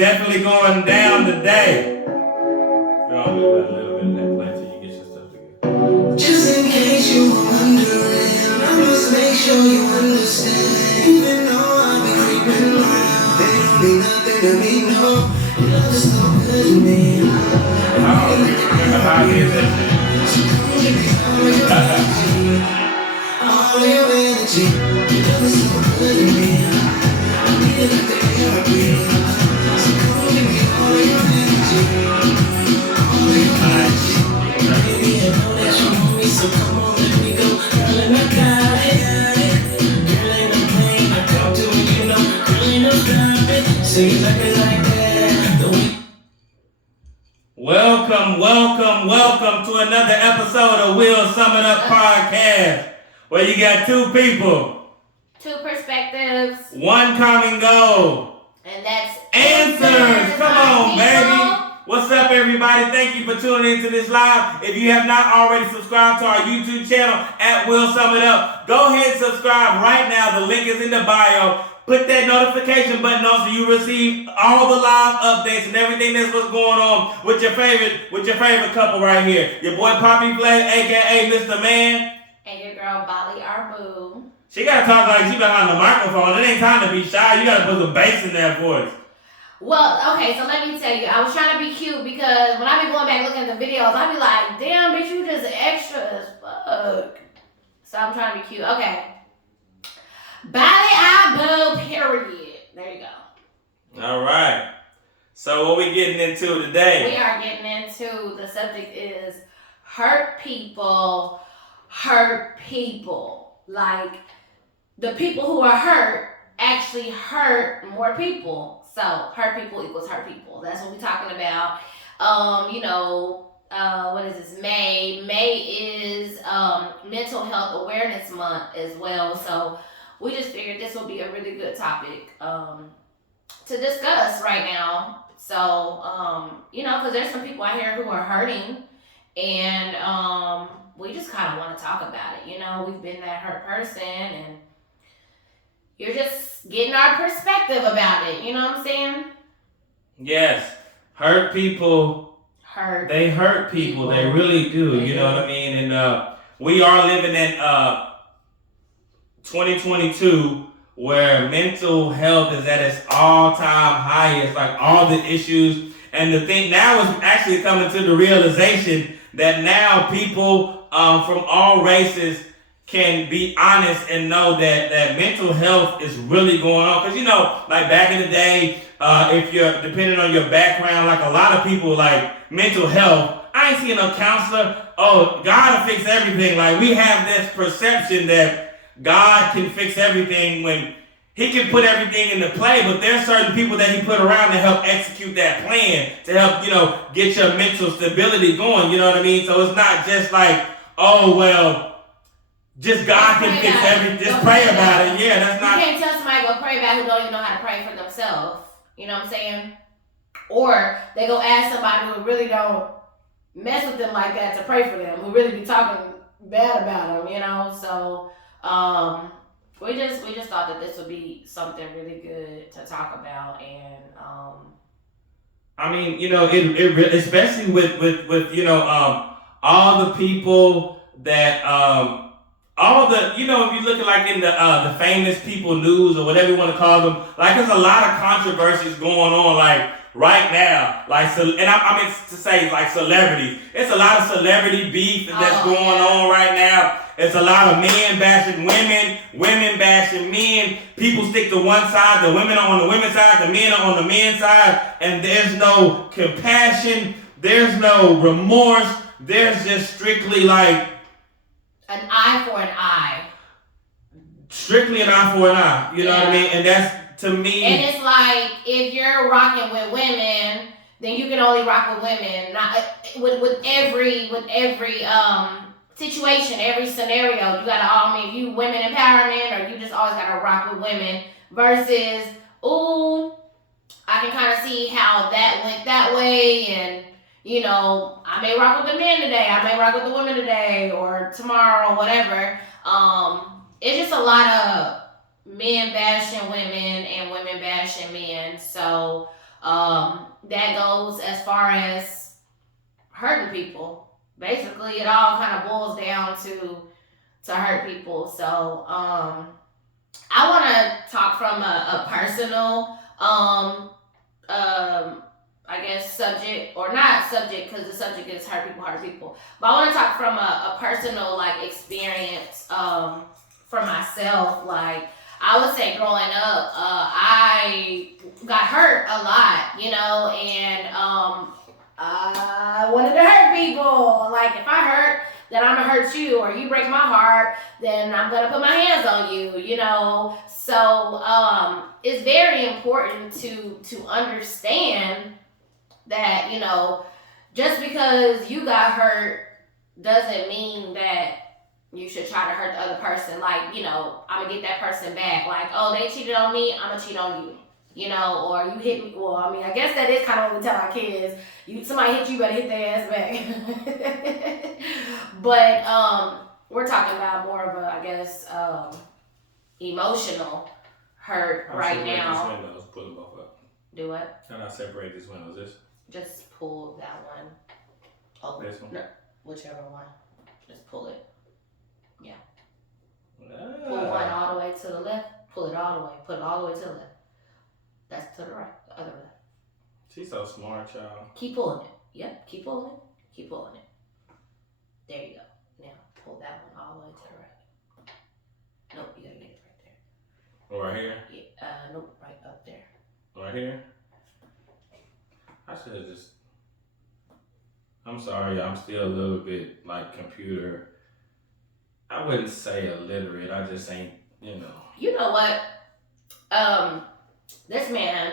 definitely going down today. We're gonna do a little bit of that play till you get your stuff together. Just in case you were wondering, I must make sure you understand. Even though I be creeping around, they don't mean nothing to me, no. Love is so good to me. I don't remember how he is that shit. All your energy, love is so good to me. I need it like the air I breathe. So come give me all your energy, all your energy. Baby, I know that you want me, so come on, let me go. Girl, and I got it. Girl, ain't no pain, I come to it, you know. Girl, ain't no stopping. So you like it like that. The way. Welcome to another episode of We'll Sum It Up Podcast, where you got two people, two perspectives, one common goal, and that's answers. Come on, baby. What's up, everybody? Thank you for tuning into this live. If you have not already subscribed to our YouTube channel at We'll Sum It Up, go ahead and subscribe right now. The link is in the bio. Put that notification button on so you receive all the live updates and everything that's what's going on with your favorite couple right here. Your boy Poppy Flay, aka Mr. Man. And your girl Bali Arbu. She gotta talk like she behind the microphone. It ain't time to be shy. You gotta put some bass in that voice. Well, okay, so let me tell you, I was trying to be cute because when I be going back looking at the videos, I be like, damn, bitch, you just extra as fuck. So I'm trying to be cute. Okay. Bali Arbu, period. There you go. All right. So what we getting into today? We are getting into, the subject is hurt people. Like, the people who are hurt actually hurt more people. So, hurt people equals hurt people. That's what we're talking about. What is this? May. May is Mental Health Awareness Month as well. So, we just figured this would be a really good topic to discuss right now. So, because there's some people out here who are hurting, and we just kind of want to talk about it. We've been that hurt person, and you're just getting our perspective about it. You know what I'm saying? Yes. Hurt people. They hurt people. They really do. You know what I mean? And we are living in 2022 where mental health is at its all-time highest. Like all the issues. And the thing now is actually coming to the realization that now people from all races can be honest and know that mental health is really going on. Because, like back in the day, if you're depending on your background, like a lot of people, like mental health, I ain't seeing no counselor. Oh, God will fix everything. Like we have this perception that God can fix everything when He can put everything into play, but there's certain people that He put around to help execute that plan, to help, get your mental stability going, you know what I mean? So it's not just like, oh, well, just God can fix everything. Just pray about it. Yeah, that's not. You can't tell somebody go pray about it who don't even know how to pray for themselves. You know what I'm saying? Or they go ask somebody who really don't mess with them like that to pray for them, who really be talking bad about them, So, we just thought that this would be something really good to talk about, and I mean, it especially with all the people that if you look at like in the famous people news or whatever you want to call them, like there's a lot of controversies going on like right now, like and I mean to say like celebrities. It's a lot of celebrity beef that's going on right now. It's a lot of men bashing women, women bashing men. People stick to one side, the women are on the women's side, the men are on the men's side, and there's no compassion, there's no remorse, there's just strictly like an eye for an eye. Strictly an eye for an eye. You know what I mean? And that's, to me. And it's like, if you're rocking with women, then you can only rock with women. Not with every situation, every scenario. You gotta, if you women empowerment, or you just always gotta rock with women. Versus, I can kind of see how that went that way, and I may rock with the men today, I may rock with the women today, or tomorrow, whatever. It's just a lot of men bashing women and women bashing men. So, That goes as far as hurting people. Basically, it all kind of boils down to hurt people. So, I want to talk from a personal, I guess, subject, or not subject, because the subject is hurt people. But I want to talk from a personal, like, experience, for myself. Like, I would say growing up, I got hurt a lot, you know, and I wanted to hurt people. Like, if I hurt, then I'm gonna hurt you, or you break my heart, then I'm gonna put my hands on you, you know. So it's very important to understand that, you know, just because you got hurt doesn't mean that you should try to hurt the other person. Like, you know, I'm gonna get that person back. Like, oh, they cheated on me, I'm gonna cheat on you. You know, or you hit me. Well, I mean, I guess that is kind of what we tell our kids. Somebody hit you, better hit their ass back. But we're talking about more of a, I guess, emotional hurt right now. These windows, pull them both up. Do what? How do I separate these windows? Just pull that one. Oh, this one? No, whichever one. Just pull it. Yeah. Ah. Pull one all the way to the left. Pull it all the way. Put it all the way to the left. That's to the right. The other left. She's so smart, y'all. Keep pulling it. Yep. Keep pulling it. Keep pulling it. There you go. Now pull that one all the way to the right. Nope, you gotta get it right there. Right here? Yeah, nope, right up there. Right here? I should have just... I'm sorry, I'm still a little bit like computer. I wouldn't say illiterate. I just ain't, you know. You know what? This man,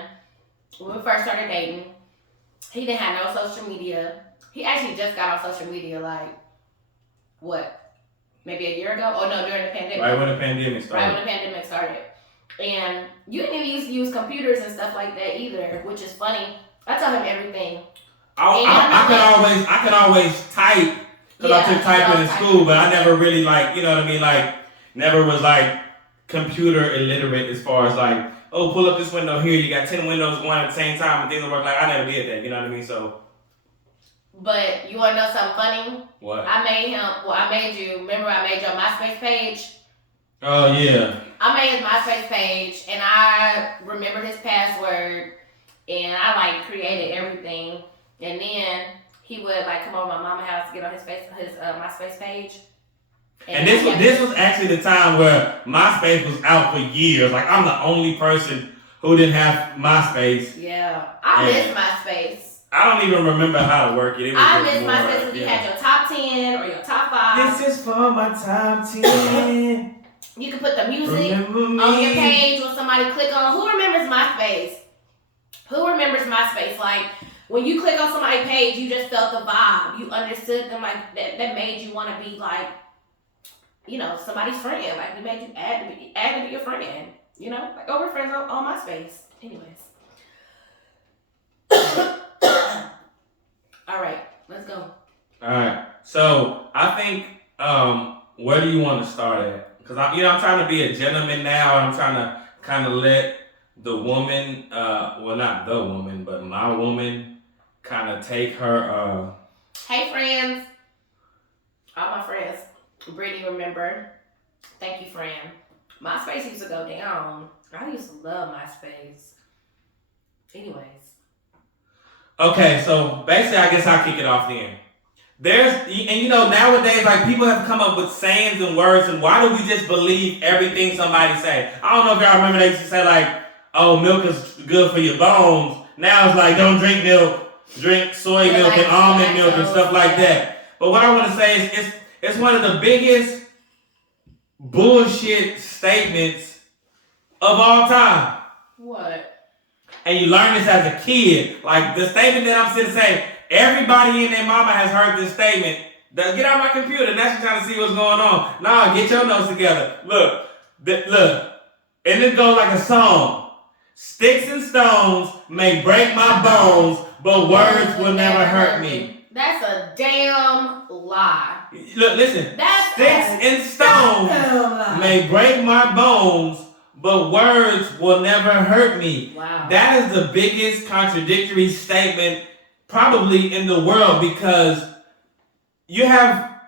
when we first started dating, he didn't have no social media. He actually just got on social media like, what? Maybe a year ago? Oh no, during the pandemic. Right when the pandemic started. Right when the pandemic started. And you didn't even use computers and stuff like that either, which is funny. I tell him everything. I could always type, because I took typing in school, but I never really like, you know what I mean, like, never was like computer illiterate as far as like, oh, pull up this window here, you got 10 windows going at the same time and things will work. Like, I never did that, you know what I mean? So. But you want to know something funny? What? I made you, remember I made your MySpace page? Oh, yeah. I made his MySpace page, and I remembered his password, and I, like, created everything. And then he would, like, come over to my mama's house to get on his MySpace page. And this was actually the time where MySpace was out for years. Like, I'm the only person who didn't have MySpace. Yeah. I miss MySpace. I don't even remember how to work it. I miss MySpace because you had your top 10 or your top 5. This is for my top 10. You can put the music on your page when somebody click on. Who remembers MySpace? Who remembers MySpace? Like, when you click on somebody's page, you just felt the vibe. You understood them, like, that made you want to be, like, you know, somebody's friend. Like, we made you add to be your friend. You know? Like, oh, we're friends on MySpace. Anyways. All right, let's go. All right. So, I think, where do you want to start at? Because, I'm trying to be a gentleman now. I'm trying to kind of let the woman, well, not the woman, but my woman, kind of take her. Hey, friends. All my friends. Brittany, remember. Thank you, friend. MySpace used to go down. I used to love MySpace. Anyways. Okay, so basically, I guess I'll kick it off then. Nowadays, like, people have come up with sayings and words, and why do we just believe everything somebody say? I don't know if y'all remember they used to say, like, oh, milk is good for your bones. Now it's like, don't drink milk, drink soy milk and almond milk and stuff like that. But what I want to say is, it's one of the biggest bullshit statements of all time. What? And you learn this as a kid. Like, the statement that I'm sitting saying, everybody and their mama has heard this statement. Get out my computer. Now she's trying to see what's going on. Nah, get your notes together. Look. And it goes like a song. Sticks and stones may break my bones, but words will never hurt me. That's a damn lie. Look, listen. Sticks and stones may break my bones, but words will never hurt me. Wow. That is the biggest contradictory statement probably in the world, because you have,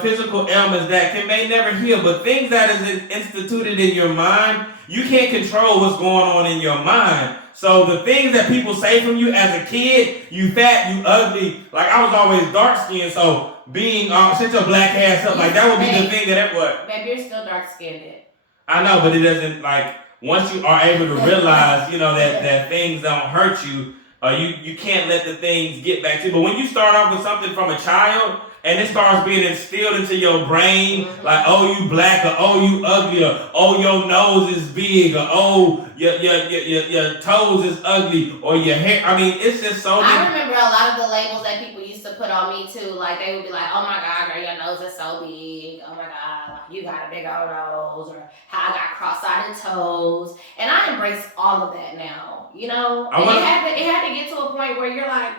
physical ailments that may never heal, but things that is instituted in your mind, you can't control what's going on in your mind. So the things that people say from you as a kid, you fat, you ugly. Like, I was always dark skinned, so being shut your black ass up, like that would be the thing that what. Baby, you're still dark skinned. I know, but it doesn't, like, once you are able to realize, that things don't hurt you, you can't let the things get back to you. But when you start off with something from a child, and it starts being instilled into your brain, like, oh, you black, or oh, you ugly, or oh, your nose is big, or oh, your toes is ugly, or your hair. I mean, it's just so. I remember a lot of the labels that people used to put on me too. Like, they would be like, oh my God, girl, your nose is so big. Oh my God, you got a big old nose, or how I got cross-sided toes. And I embrace all of that now, And it had to get to a point where you're like,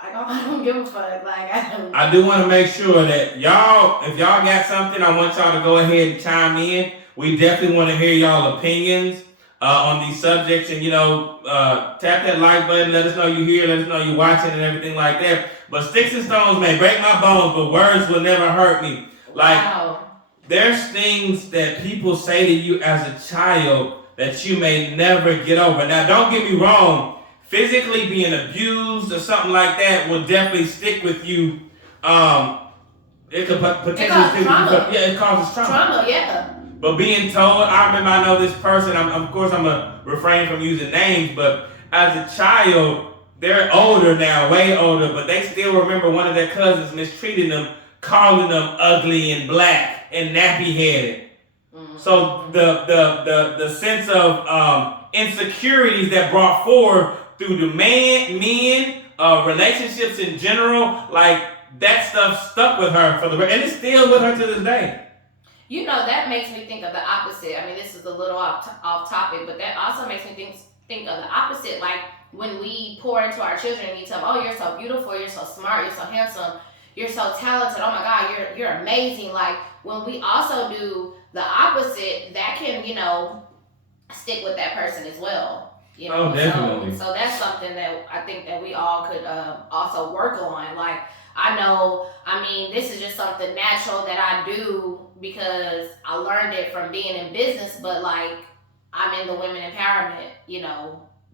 I don't give a fuck. Like, I do want to make sure that y'all, if y'all got something, I want y'all to go ahead and chime in. We definitely want to hear y'all opinions on these subjects, and tap that like button. Let us know you here. Let us know you watching and everything like that. But sticks and stones may break my bones, but words will never hurt me. Like, wow. There's things that people say to you as a child that you may never get over. Now, don't get me wrong. Physically being abused or something like that will definitely stick with you. It could potentially stick with you. Yeah, it causes trauma. Trauma, yeah. But being told, I remember I know this person, of course I'm going to refrain from using names, but as a child, they're older now, way older, but they still remember one of their cousins mistreating them, calling them ugly and black and nappy-headed. Mm-hmm. So the sense of insecurities that brought forward through the men, relationships in general, like that stuff stuck with her and it's still with her to this day. That makes me think of the opposite. I mean, this is a little off topic, but that also makes me think of the opposite. Like, when we pour into our children, you tell them, oh, you're so beautiful, you're so smart, you're so handsome, you're so talented, oh my God, you're amazing. Like, when we also do the opposite, that can, stick with that person as well. Oh, definitely. So that's something that I think that we all could also work on. Like, this is just something natural that I do because I learned it from being in business, but like, I'm in the women empowerment,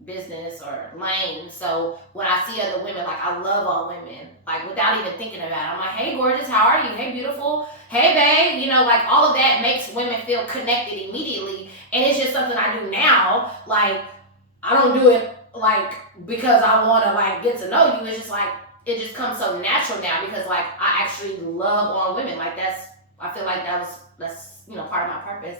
business or lane. So when I see other women, like, I love all women, like, without even thinking about it. I'm like, hey, gorgeous, how are you? Hey, beautiful. Hey, babe. Like, all of that makes women feel connected immediately. And it's just something I do now. Like, I don't do it like because I want to like get to know you. It's just like it just comes so natural now because like I actually love all women. Like I feel like that's part of my purpose.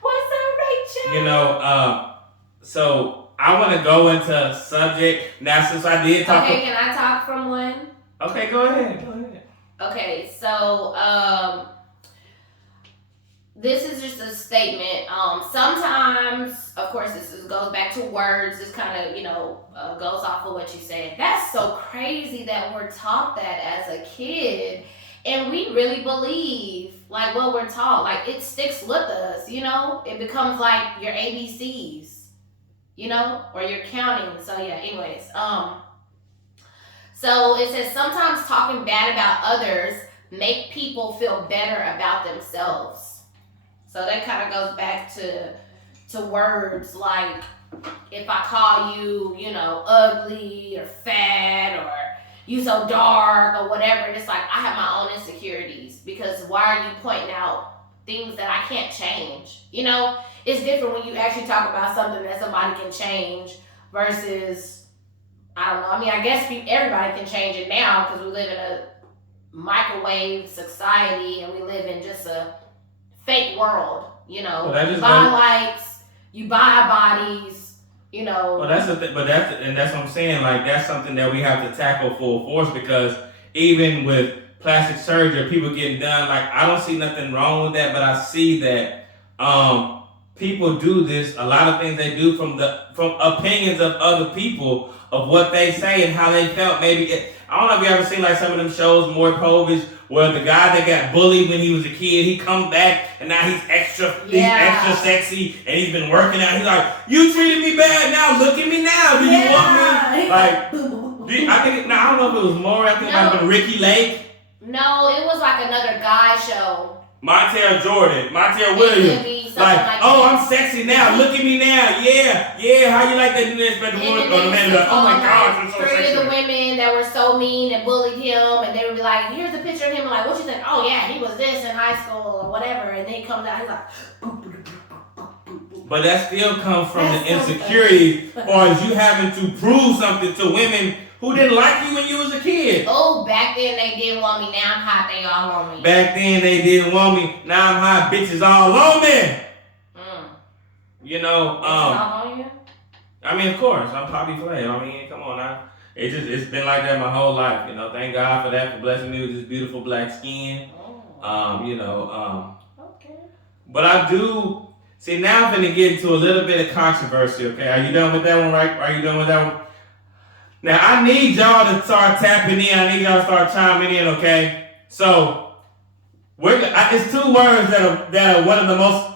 What's up, Rachel? So I want to go into a subject now since I did talk. Okay, can I talk from one? Okay, go ahead. Okay, so this is just a statement. Sometimes, of course, this goes back to words. This kind of, goes off of what you said. That's so crazy that we're taught that as a kid. And we really believe, like, what we're taught. Like, it sticks with us, It becomes like your ABCs, or your counting. So, yeah, anyways. So, it says, sometimes talking bad about others make people feel better about themselves. So that kind of goes back to words like if I call you, ugly or fat or you so dark or whatever. It's like I have my own insecurities because why are you pointing out things that I can't change? It's different when you actually talk about something that somebody can change versus, I don't know. I mean, I guess everybody can change it now because we live in a microwave society and we live in just a fake world, you buy likes, you buy bodies, Well, that's the thing, that's what I'm saying. Like, that's something that we have to tackle full force because even with plastic surgery, people getting done. Like, I don't see nothing wrong with that, but I see that people do this. A lot of things they do from opinions of other people of what they say and how they felt. I don't know if you ever seen like some of them shows, More Povich, where the guy that got bullied when he was a kid, he come back and now he's extra sexy and he's been working out. He's like, you treated me bad, now look at me now. Do you want me? Like, I don't know if it was more. I think it might have been Ricky Lake. No, it was like another guy show. Montel Williams. Like, I'm sexy now. Look at me now. Yeah. How you like that? And the woman or the man like, oh my gosh, I'm so sexy. The women that were so mean and bullied him, and they would be like, here's a picture of him. Like, what you think? Oh yeah, he was this in high school or whatever. And then he comes out, he's like. But that still comes from the insecurity, or as you having to prove something to women who didn't like you when you was a kid. Oh, back then they didn't want me. Now I'm hot. They all want me. Back then they didn't want me. Now I'm hot. Bitches all on me. You know. All on you? I mean, of course, I'm Poppy Flay. I mean, come on now. It's been like that my whole life. You know. Thank God for that, for blessing me with this beautiful black skin. Okay. But I do see now. I'm gonna get into a little bit of controversy. Okay, are you done with that one? Right? Are you done with that one? Now, I need y'all to start tapping in. I need y'all to start chiming in, okay? So, it's two words that are one of the most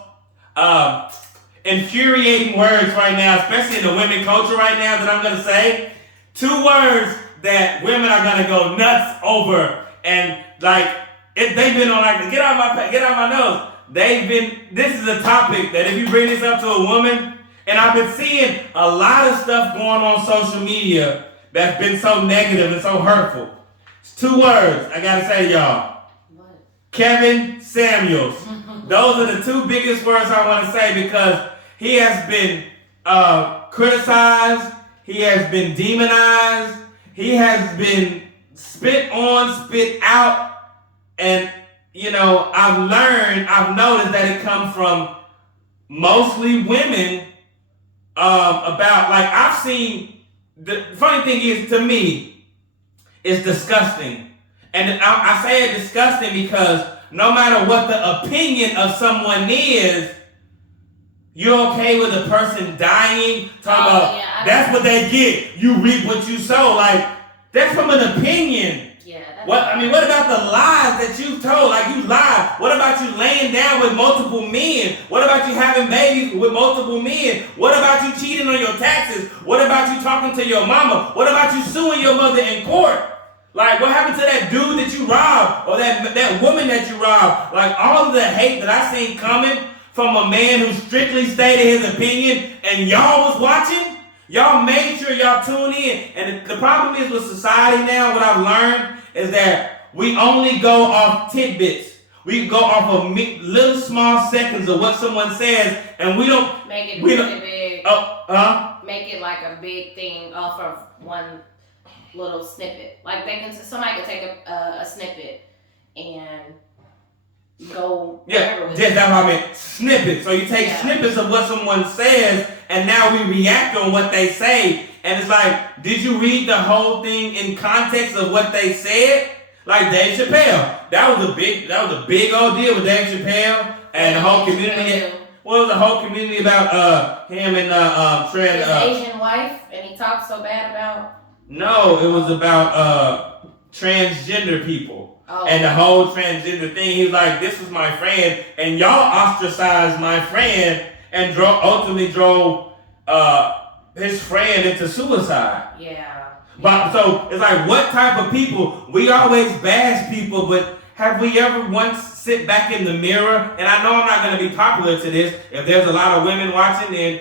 infuriating words right now, especially in the women culture right now that I'm going to say. Two words that women are going to go nuts over. And, like, they've been on, like, get out my nose. This is a topic that if you bring this up to a woman, and I've been seeing a lot of stuff going on social media that's been so negative and so hurtful. It's two words I gotta say, y'all. What? Kevin Samuels. Those are the two biggest words I want to say because he has been criticized, he has been demonized, he has been spit on, spit out, and I've noticed that it comes from mostly women. I've seen. The funny thing is, to me, it's disgusting. And I say it disgusting because no matter what the opinion of someone is, you're okay with a person dying. That's what they get. You reap what you sow. Like, that's from an opinion. What about the lies that you've told? Like, you lied. What about you laying down with multiple men? What about you having babies with multiple men? What about you cheating on your taxes? What about you talking to your mama? What about you suing your mother in court? Like, what happened to that dude that you robbed or that woman that you robbed? Like, all of the hate that I seen coming from a man who strictly stated his opinion and y'all was watching, y'all made sure y'all tune in. And the problem is with society now, what I've learned is that we only go off tidbits. We go off of little small seconds of what someone says, and we don't make it really big. Make it like a big thing off of one little snippet. Like somebody could take a snippet and go. Yeah, that's how I meant snippets. So you take snippets of what someone says, and now we react on what they say. And it's like, did you read the whole thing in context of what they said? Like Dave Chappelle. That was a big old deal with Dave Chappelle and the whole community. What was the whole community about him and his Asian wife, and he talked so bad about? No, it was about transgender people. Oh. And the whole transgender thing. He was like, this was my friend, and y'all ostracized my friend and ultimately drove his friend into suicide. Yeah. But so it's like, what type of people? We always bash people, but have we ever once sit back in the mirror? And I know I'm not going to be popular to this. If there's a lot of women watching, and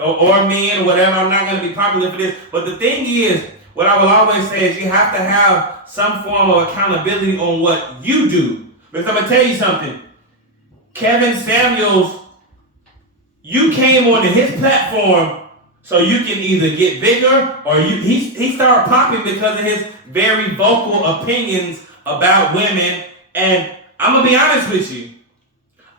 or men, whatever, I'm not going to be popular for this. But the thing is, what I will always say is you have to have some form of accountability on what you do. Because I'm going to tell you something. Kevin Samuels, you came onto his platform so you can either get bigger or he started popping because of his very vocal opinions about women. And I'm going to be honest with you.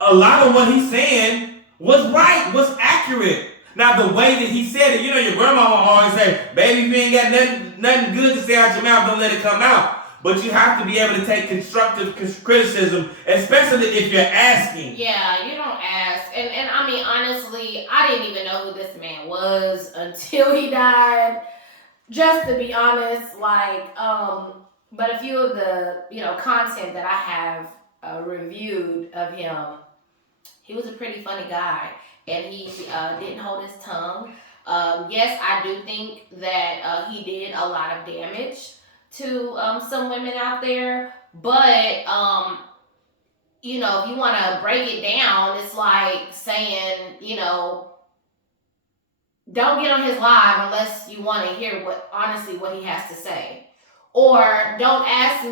A lot of what he's saying was right, was accurate. Now, the way that he said it, your grandma always say, baby, if you ain't got nothing good to say out your mouth, don't let it come out. but you have to be able to take constructive criticism, especially if you're asking. Yeah, you don't ask. And I mean, honestly, I didn't even know who this man was until he died. Just to be honest, but a few of the, content that I have reviewed of him, he was a pretty funny guy, and he didn't hold his tongue. Yes, I do think that he did a lot of damage to some women out there, but if you want to break it down, it's like saying, don't get on his live unless you want to hear what he has to say. Or don't ask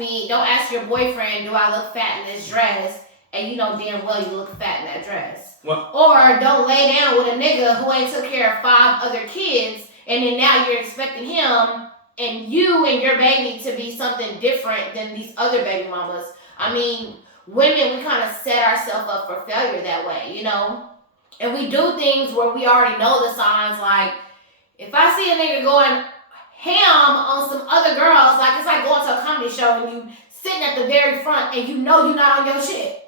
your boyfriend, do I look fat in this dress? And you know damn well you look fat in that dress. What? Or don't lay down with a nigga who ain't took care of 5 other kids, and then now you're expecting him and you and your baby to be something different than these other baby mamas. I mean, women, we kind of set ourselves up for failure that way, And we do things where we already know the signs. Like, if I see a nigga going ham on some other girls, like it's like going to a comedy show and you sitting at the very front and you know you're not on your shit.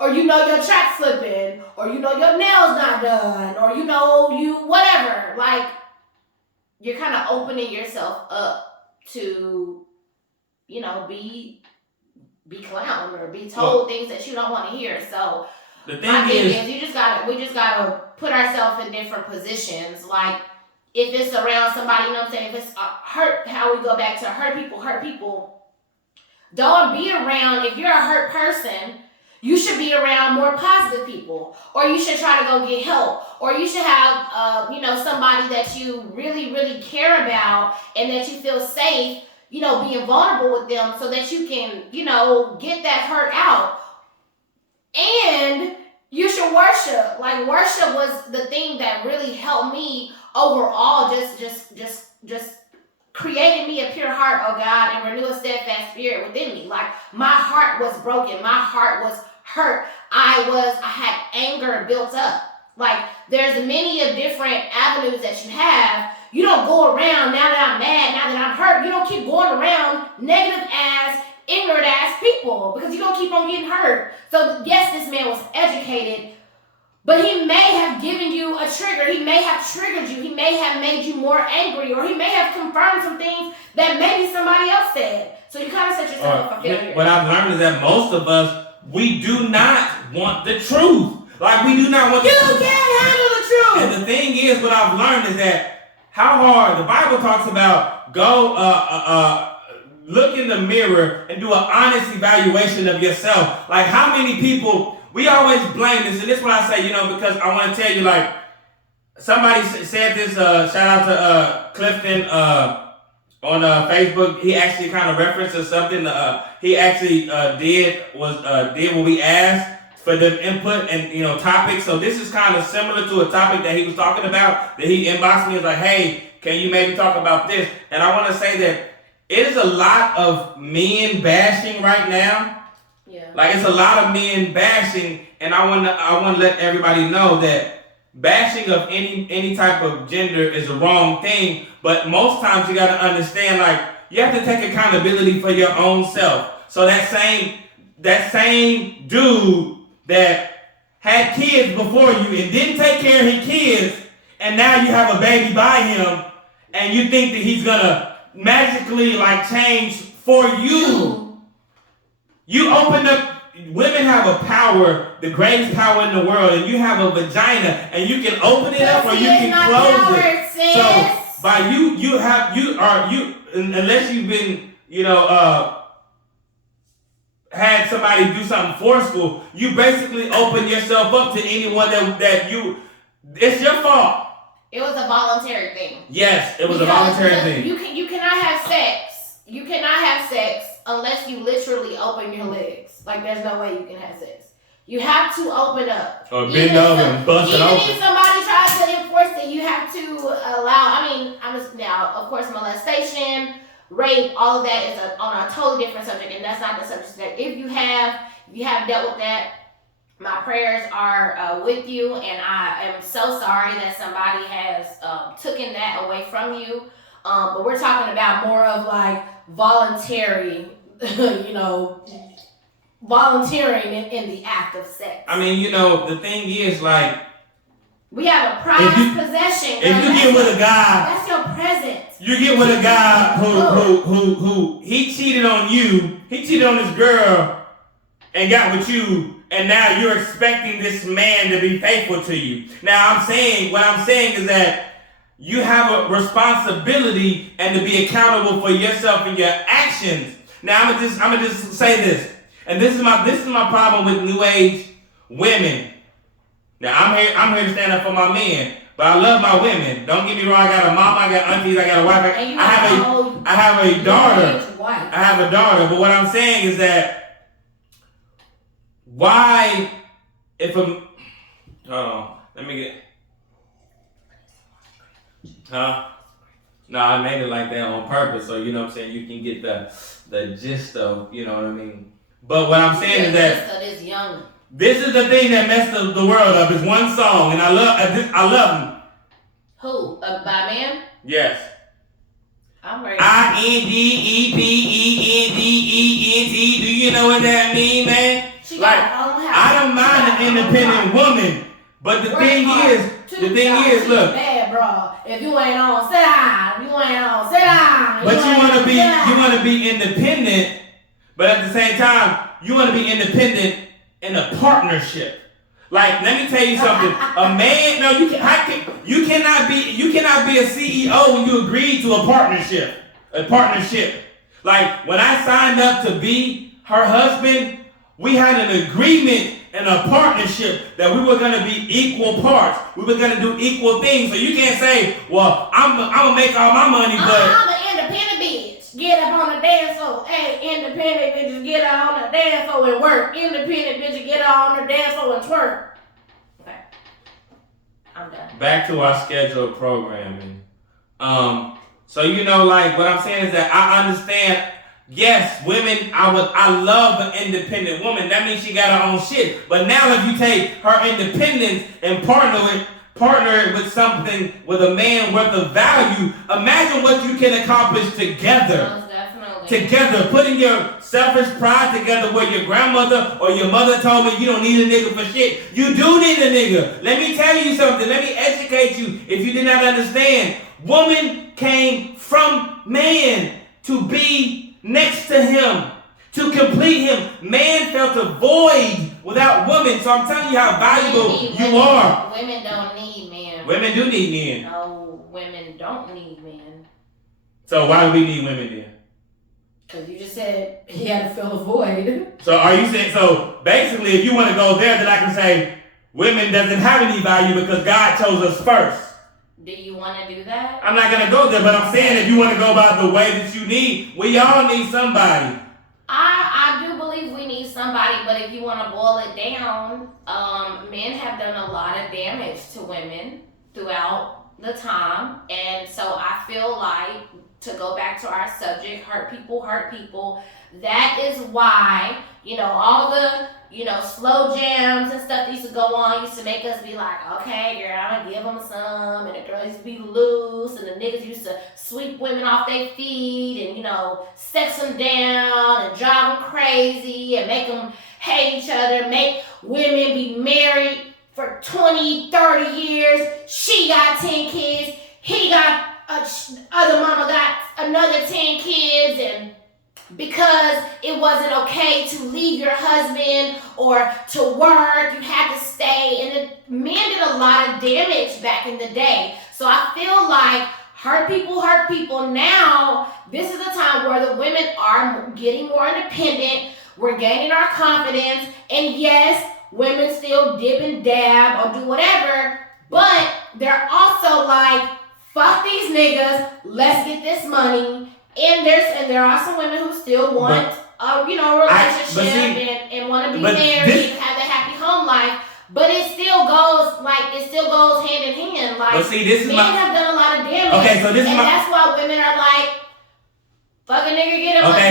Or you know your track slipping, or you know your nails not done, or you whatever. Like, you're kind of opening yourself up to, be clowned or be told things that you don't want to hear. So the thing is, we just gotta put ourselves in different positions. Like, if it's around somebody, if it's hurt, how we go back to hurt people. Don't be around, if you're a hurt person, you should be around more positive people, or you should try to go get help, or you should have, somebody that you really, really care about and that you feel safe, being vulnerable with them so that you can, get that hurt out. And you should worship. Like, worship was the thing that really helped me overall, just created me a pure heart, oh God, and renew a steadfast spirit within me. Like, my heart was broken. My heart was hurt. I had anger built up. Like, there's many of different avenues that you have. You don't go around, now that I'm mad, now that I'm hurt, you don't keep going around negative ass, ignorant ass people, because you don't keep on getting hurt. So yes, this man was educated, but he may have given you a trigger. He may have triggered you. He may have made you more angry, or he may have confirmed some things that maybe somebody else said. So you kind of set yourself up for failure. What I've learned is that most of us, we do not want the truth. Like, we do not want the truth. You can't handle the truth. And the thing is, what I've learned is that how hard, the Bible talks about go look in the mirror and do an honest evaluation of yourself. Like, how many people, we always blame this, and this is what I say, because I want to tell you, like, somebody said this, shout out to Clifton on Facebook. He actually kind of references something he actually did what we asked for the input and topics. So this is kind of similar to a topic that he was talking about, that he inboxed me and was like, hey, can you maybe talk about this? And I want to say that it is a lot of men bashing right now. Yeah. Like, it's a lot of men bashing, and I want to let everybody know that bashing of any type of gender is a wrong thing. But most times you got to understand, like, you have to take accountability for your own self. So that same dude that had kids before you and didn't take care of his kids, and now you have a baby by him, and you think that he's gonna magically like change for you. You open up. Women have a power, the greatest power in the world, and you have a vagina, and you can open it up or you can close it. So by unless you've been had somebody do something forceful, you basically open yourself up to anyone that it's your fault. It was a voluntary thing. Yes, it was a voluntary thing. You cannot have sex. You cannot have sex unless you literally open your legs. Like, there's no way you can have sex. You have to open up. Or bend over and bust it open. Even if somebody tries to enforce it, you have to allow. Now, of course, molestation, rape, all of that is on a totally different subject, and that's not the subject that if you have dealt with that, my prayers are with you, and I am so sorry that somebody has taken that away from you. But we're talking about more of like voluntary, volunteering in the act of sex. I mean, the thing is, like, we have a prized possession. If you get with a guy, that's your present. You get with a guy who he cheated on you, he cheated on this girl, and got with you, and now you're expecting this man to be faithful to you. Now what I'm saying is that you have a responsibility and to be accountable for yourself and your actions. Now I'm gonna just say this, and this is my problem with New Age women. Now I'm here to stand up for my men, but I love my women. Don't get me wrong. I got a mom, I got aunties, I got a wife. I have a daughter. I have a daughter. But what I'm saying is that why, if a hold on, let me get. Huh? No, I made it like that on purpose, so you know what I'm saying. You can get the gist of, you know what I mean. But what I'm saying is that this is the thing that messed the world up. Is one song, and I love him. Who? By man? Yes. I'm ready. INDEPENDENT. Do you know what that means, man? I don't mind an independent woman, but the thing is, look. Bad, bro. If you ain't on, sit down. You ain't on, sit down. But you want to be independent, but at the same time, you want to be independent in a partnership. Like, let me tell you something. A man, no, you cannot be a CEO when you agree to a partnership. Like, when I signed up to be her husband, we had an agreement and a partnership that we were going to be equal parts. We were going to do equal things. So you can't say, well, I'm going to make all my money, but I'm an independent bitch. Get up on the dance floor. Hey, independent bitches, get up on the dance floor and work. Independent bitches, get up on the dance floor and twerk. Okay. I'm done. Back to our scheduled programming. So like what I'm saying is that I understand. Yes, women. I love an independent woman. That means she got her own shit. But now, if you take her independence and partner it with something with a man worth of value, imagine what you can accomplish together. Most definitely. Together, putting your selfish pride together, where your grandmother or your mother told me you don't need a nigga for shit. You do need a nigga. Let me tell you something. Let me educate you if you did not understand. Woman came from man to be next to him, to complete him. Man felt a void without woman. So I'm telling you how valuable you are. Women don't need men. Women do need men. No, women don't need men. So why do we need women then? Because you just said he had to fill a void. So are you saying, so basically if you want to go there, then I can say women doesn't have any value because God chose us first. Do you want to do that? I'm not going to go there, but I'm saying if you want to go about the way that you need, we all need somebody. I do believe we need somebody, but if you want to boil it down, men have done a lot of damage to women throughout the time. And so I feel like, to go back to our subject, hurt people, that is why, all the, slow jams and stuff that used to go on used to make us be like, okay, girl, I'm going to give them some, and the girls used to be loose, and the niggas used to sweep women off their feet, and, sex them down, and drive them crazy, and make them hate each other, make women be married for 20, 30 years. She got 10 kids, he got, other mama got another 10 kids, and because it wasn't okay to leave your husband or to work, you had to stay. And the men did a lot of damage back in the day. So I feel like hurt people. Now, this is the time where the women are getting more independent. We're gaining our confidence. And yes, women still dip and dab or do whatever. But they're also like, fuck these niggas. Let's get this money. And there are some women who still want a relationship and want to be married and have a happy home life. But it still goes hand in hand. Like, men have done a lot of damage. Okay, so that's why women are like, fuck a nigga, get him. Okay,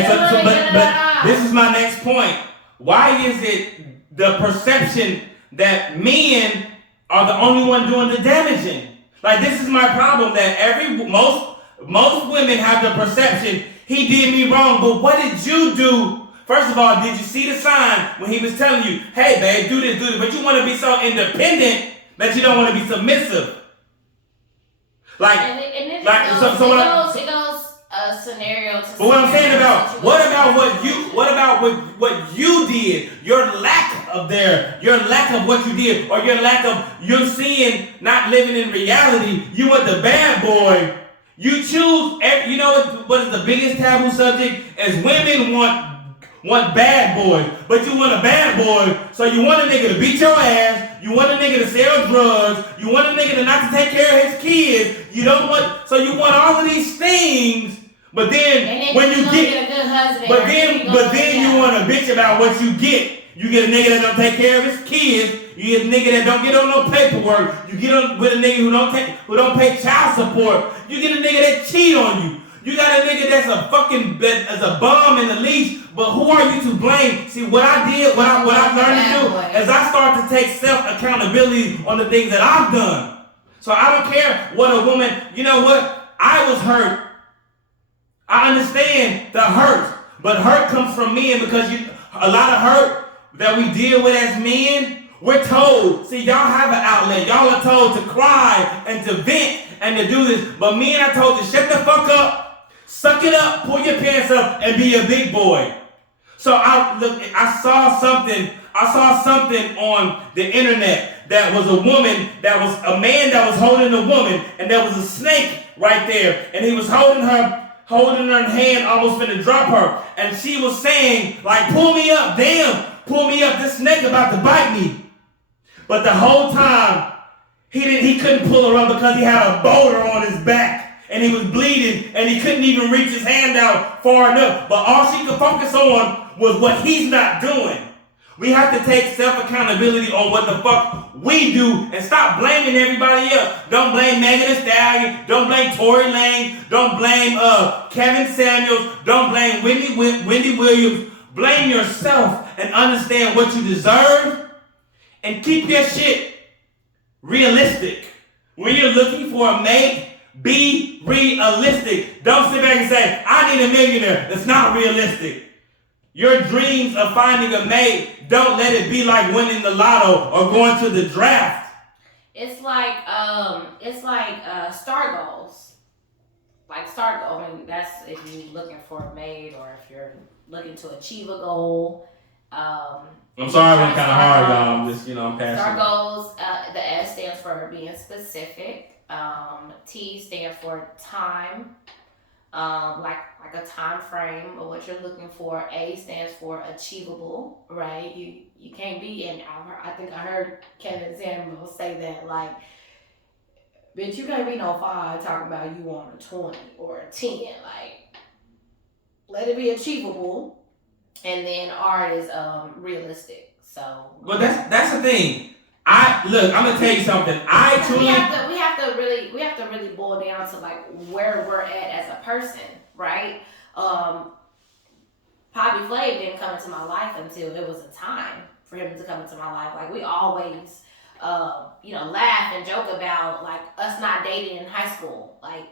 but this is my next point. Why is it the perception that men are the only one doing the damaging? Like, this is my problem, that most women have the perception he did me wrong, but what did you do? First of all, did you see the sign when he was telling you, hey babe, do this, but you want to be so independent that you don't want to be submissive. Like, it goes a scenario to. But what I'm saying about what you did, your lack of what you did, or your lack of you're seeing, not living in reality. You want the bad boy. You choose. You know what is the biggest taboo subject? As women want bad boys, but you want a bad boy, so you want a nigga to beat your ass, you want a nigga to sell drugs, you want a nigga to not to take care of his kids, you want all of these things, but then when you get a good husband, but then you want to bitch about what you get. You get a nigga that don't take care of his kids, you get a nigga that don't get on no paperwork, you get on with a nigga who don't pay child support, you get a nigga that cheat on you. You got a nigga that's a bum in the leash, but who are you to blame? See, what I did, what I learned to do, is I start to take self-accountability on the things that I've done. So I don't care what a woman, you know what? I was hurt. I understand the hurt, but hurt comes from men because a lot of hurt that we deal with as men, we're told, see, y'all have an outlet. Y'all are told to cry and to vent and to do this, but men are told to shut the fuck up. Suck it up, pull your pants up, and be a big boy. So I saw something on the internet that was a man that was holding a woman, and there was a snake right there, and he was holding her hand, almost finna drop her, and she was saying, like, pull me up, this snake about to bite me. But the whole time, he couldn't pull her up because he had a boulder on his back. And he was bleeding, and he couldn't even reach his hand out far enough. But all she could focus on was what he's not doing. We have to take self-accountability on what the fuck we do and stop blaming everybody else. Don't blame Megan Thee Stallion. Don't blame Tory Lanez. Don't blame Kevin Samuels. Don't blame Wendy Williams. Blame yourself and understand what you deserve and keep your shit realistic. When you're looking for a mate, be realistic. Don't sit back and say, I need a millionaire. That's not realistic. Your dreams of finding a mate, don't let it be like winning the lotto or going to the draft. It's like STAR goals. Like STAR goals. I mean, that's if you're looking for a mate or if you're looking to achieve a goal. I'm sorry, I went kind of hard, y'all. I'm just, I'm passing. STAR goals. The S stands for being specific. T stands for time, like a time frame of what you're looking for. A stands for achievable, right? You can't be in. I think I heard Kevin Samuel say that, like, bitch, you can't be no 5 talking about you want a 20 or a 10. Like, let it be achievable, and then R is realistic. So, but that's the thing. I'm gonna tell you something. We have to really boil down to like where we're at as a person, right? Poppy Flav didn't come into my life until it was a time for him to come into my life. Like we always, laugh and joke about like us not dating in high school. Like,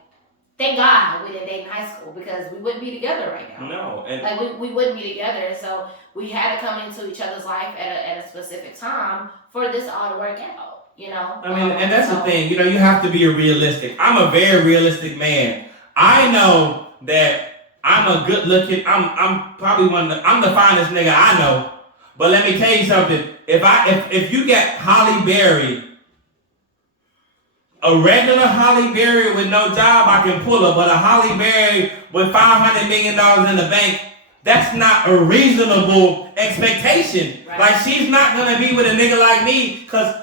thank God we didn't date in high school because we wouldn't be together right now. No, like we wouldn't be together. So we had to come into each other's life at a specific time for this all to work out. I mean, and that's the thing. You have to be realistic. I'm a very realistic man. I know that I'm a good looking. I'm probably I'm the finest nigga I know. But let me tell you something. If you get Halle Berry, a regular Halle Berry with no job, I can pull her. But a Halle Berry with $500 million in the bank, that's not a reasonable expectation. Right. Like, she's not gonna be with a nigga like me because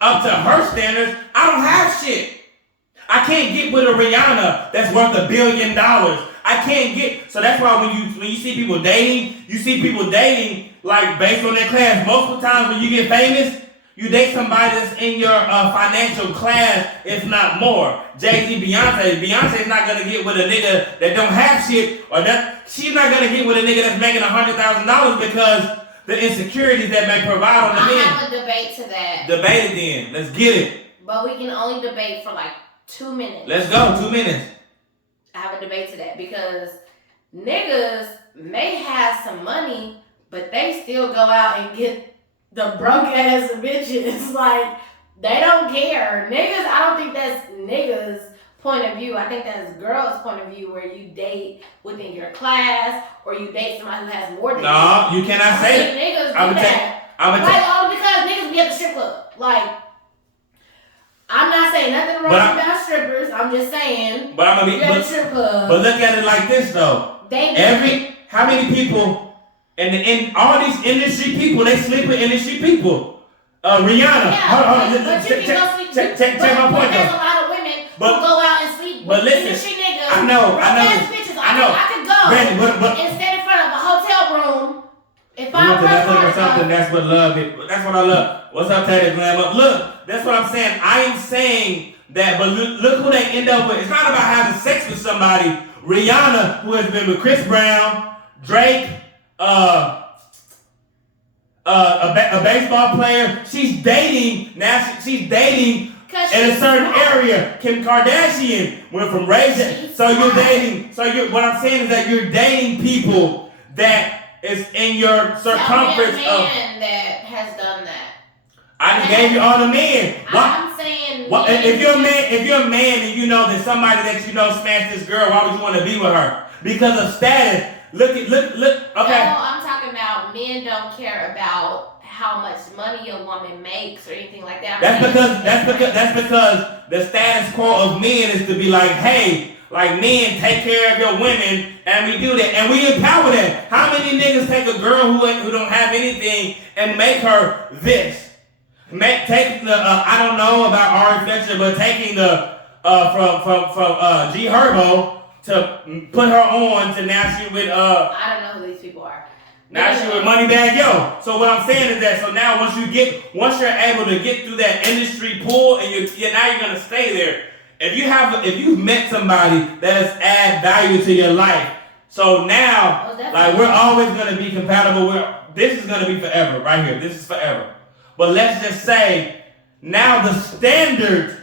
up to her standards, I don't have shit. I can't get with a Rihanna that's worth $1 billion. I can't get. So that's why when you see people dating, you see people dating like based on their class. Most of the time when you get famous, you date somebody that's in your financial class, if not more. Jay-Z, Beyonce. Beyonce's not gonna get with a nigga that don't have shit, or that she's not gonna get with a nigga that's making $100,000 because the insecurities that may provide on the men. I have a debate to that. Debate it then. Let's get it. But we can only debate for like 2 minutes. Let's go. 2 minutes. have a debate to that because niggas may have some money, but they still go out and get the broke ass bitches. Like, they don't care. Niggas, I don't think that's niggas' point of view. I think that's girls' point of view where you date within your class or you date somebody who has more than you. No, you cannot say that. Niggas do that. Because niggas be at the strip club. Like, I'm not saying nothing wrong about strippers. I'm just saying. But I'm gonna be. At the strip club. But look at it like this though. How many people in all these industry people, they sleep with industry people. Rihanna. Yeah, hold on. Check my point. There's a lot of women who go out and sleep with industry niggas. I know. I could go and stand in front of a hotel room. If that's what love is. That's what I love. What's up, Taylor Glam up? Look, that's what I'm saying. I am saying that, but look who they end up with. It's not about having sex with somebody. Rihanna, who has been with Chris Brown, Drake, a baseball player. She's dating now. She's dating in a certain area. Kim Kardashian went from raising. So you're dating. What I'm saying is that you're dating people that is in your circumference of. That has done that. I just gave you all the men. I'm saying. If you're a man and you know that somebody that you know smashed this girl, why would you want to be with her? Because of status. Look. Okay. No, I'm talking about men don't care about how much money a woman makes or anything like that. That's because the status quo of men is to be like, hey, like men take care of your women, and we do that, and we empower them. How many niggas take a girl who don't have anything and make her this? Take the I don't know about Ari Fletcher, but taking the from G Herbo to put her on to now she with I don't know who these people are. Now she with Moneybagg Yo. So what I'm saying is that so now once you're able to get through that industry pool and you're gonna stay there. If you've met somebody that has added value to your life, so now like we're always gonna be compatible. This is gonna be forever right here. This is forever. But let's just say now the standard.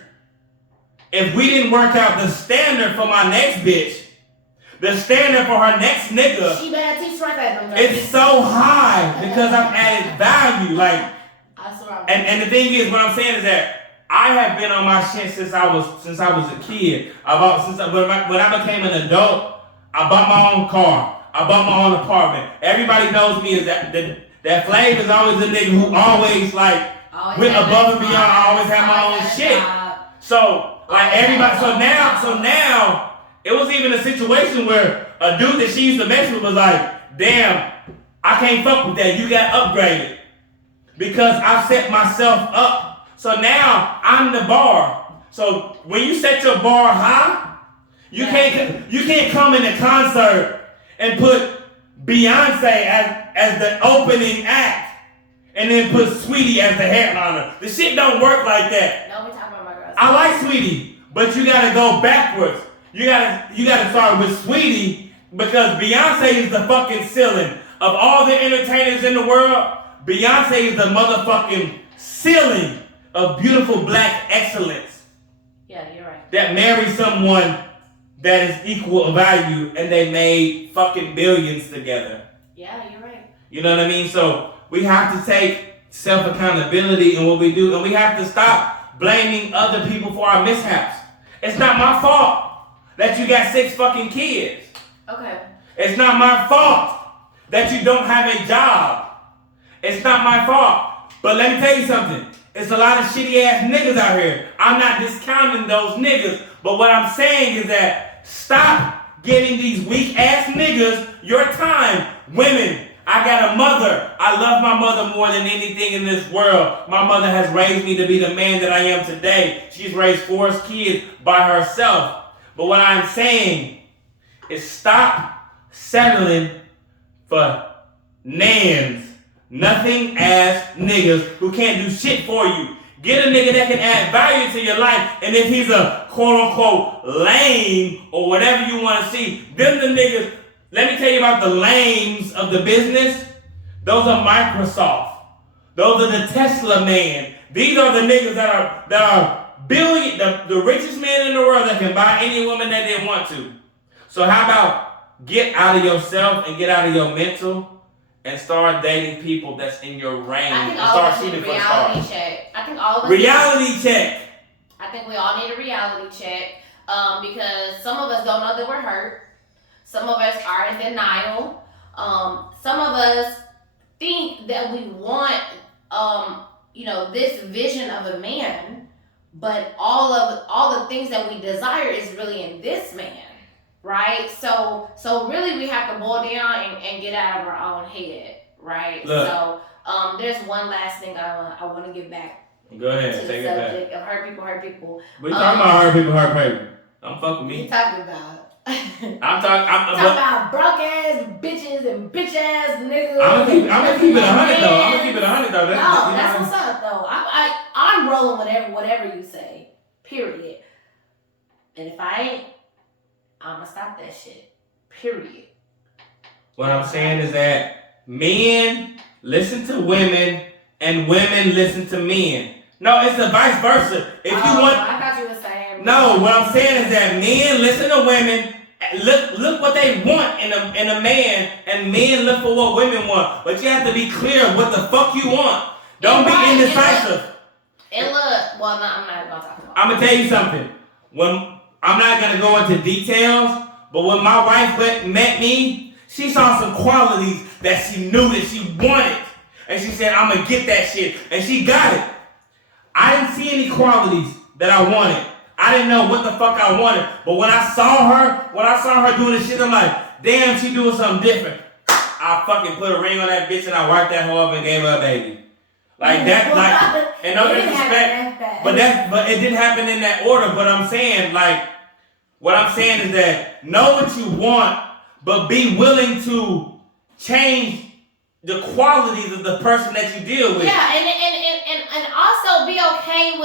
If we didn't work out the standard for my next bitch, the standard for her next nigga, she better teach right there. It's so high because I've added value. Like, and the thing is, what I'm saying is that I have been on my shit since I was a kid. When I became an adult, I bought my own car. I bought my own apartment. Everybody knows me as that Flav is always a nigga who always went above and beyond. I always had my own shit. So like everybody. So now. It was even a situation where a dude that she used to mess with was like, damn, I can't fuck with that. You got upgraded. Because I set myself up. So now I'm the bar. So when you set your bar high, you can't come in a concert and put Beyonce as the opening act and then put Sweetie as the headliner. The shit don't work like that. No, we're talking about my girls. I like Sweetie, but you gotta go backwards. You gotta start with Sweetie because Beyonce is the fucking ceiling. Of all the entertainers in the world, Beyonce is the motherfucking ceiling of beautiful black excellence. Yeah, you're right. That married someone that is equal value and they made fucking billions together. Yeah, you're right. You know what I mean? So we have to take self-accountability in what we do, and we have to stop blaming other people for our mishaps. It's not my fault that you got 6 fucking kids. Okay. It's not my fault that you don't have a job. It's not my fault. But let me tell you something. It's a lot of shitty ass niggas out here. I'm not discounting those niggas. But what I'm saying is that stop giving these weak ass niggas your time. Women, I got a mother. I love my mother more than anything in this world. My mother has raised me to be the man that I am today. She's raised 4 kids by herself. But what I'm saying is stop settling for nans, nothing ass niggas who can't do shit for you. Get a nigga that can add value to your life, and if he's a quote unquote lame or whatever you want to see, them the niggas. Let me tell you about the lames of the business. Those are Microsoft. Those are the Tesla man. These are the niggas that are the richest man in the world that can buy any woman that they want to. So how about get out of yourself and get out of your mental and start dating people that's in your range I think and all start of us need shooting a for the reality stars. check. I think all of us Reality check. I think we all need a reality check because some of us don't know that we're hurt. Some of us are in denial. Some of us think that we want, this vision of a man, but all the things that we desire is really in this man, right? So really we have to boil down and get out of our own head, right? Look. So there's one last thing I want to get back Go ahead, to take the it back. subject of hurt people. We talking about hurt people, hurt people. Don't fuck with What you me. talking about? I'm talking about broke ass bitches and bitch ass niggas. I'm gonna keep it 100 though. I'm gonna keep it 100 though. That's what's up though. I'm rolling whatever you say. Period. And if I ain't, I'ma stop that shit. Period. What I'm saying is that men listen to women and women listen to men. No, it's the vice versa. If you want, I thought you were saying. No, what I'm saying is that men listen to women. Look what they want in a man, and men look for what women want. But you have to be clear what the fuck you want. Don't be indecisive. And look, well, no, I'm not gonna talk about. I'm gonna tell you something. When I'm not gonna go into details, but when my wife met me, she saw some qualities that she knew that she wanted, and she said, "I'm gonna get that shit," and she got it. I didn't see any qualities that I wanted. I didn't know what the fuck I wanted. But when I saw her doing this shit, I'm like, damn, she doing something different. I fucking put a ring on that bitch and I wiped that hoe up and gave her a baby. Like that, like, and no disrespect. But it didn't happen in that order. But I'm saying, like, what I'm saying is that know what you want, but be willing to change the qualities of the person that you deal with. Yeah, and also be okay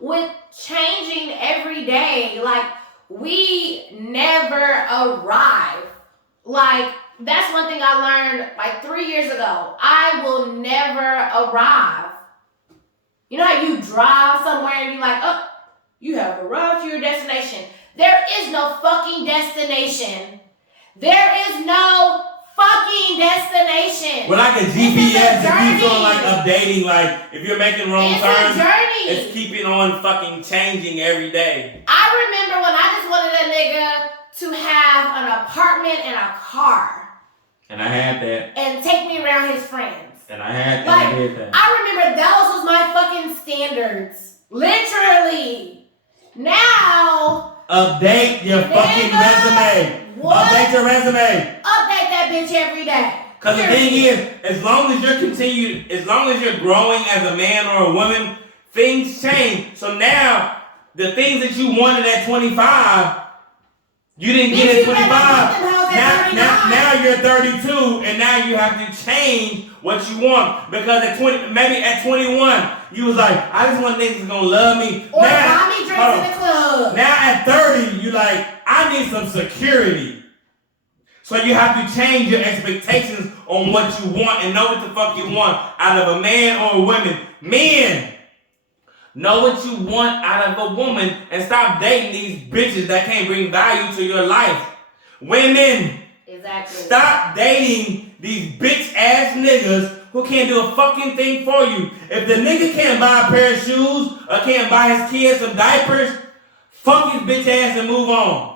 with changing every day. Like, we never arrive. Like, that's one thing I learned like 3 years ago. I will never arrive. You know how you drive somewhere and you're like, oh, you have arrived to your destination. There is no fucking destination. There is no fucking destination. Well, like a GPS, it keeps on like updating. Like if you're making wrong turns, it's keeping on fucking changing every day. I remember when I just wanted a nigga to have an apartment and a car. And I had that. And take me around his friends. And I had that. Like, I did that. I remember those was my fucking standards. Literally. Now. Update your fucking resume. What? Update your resume. Update that bitch every day. Because the thing is, as long as you're growing as a man or a woman, things change. So now, the things that you wanted at 25, you didn't get at 25. Now you're 32, and now you have to change what you want. Because maybe at 21, you was like, I just want niggas gonna love me. Or buy me drinks in the club. Now at 30, you like, I need some security. So you have to change your expectations on what you want and know what the fuck you want out of a man or a woman. Men, know what you want out of a woman and stop dating these bitches that can't bring value to your life. Women, exactly. Stop dating these bitch ass niggas who can't do a fucking thing for you. If the nigga can't buy a pair of shoes or can't buy his kids some diapers, fuck his bitch ass and move on.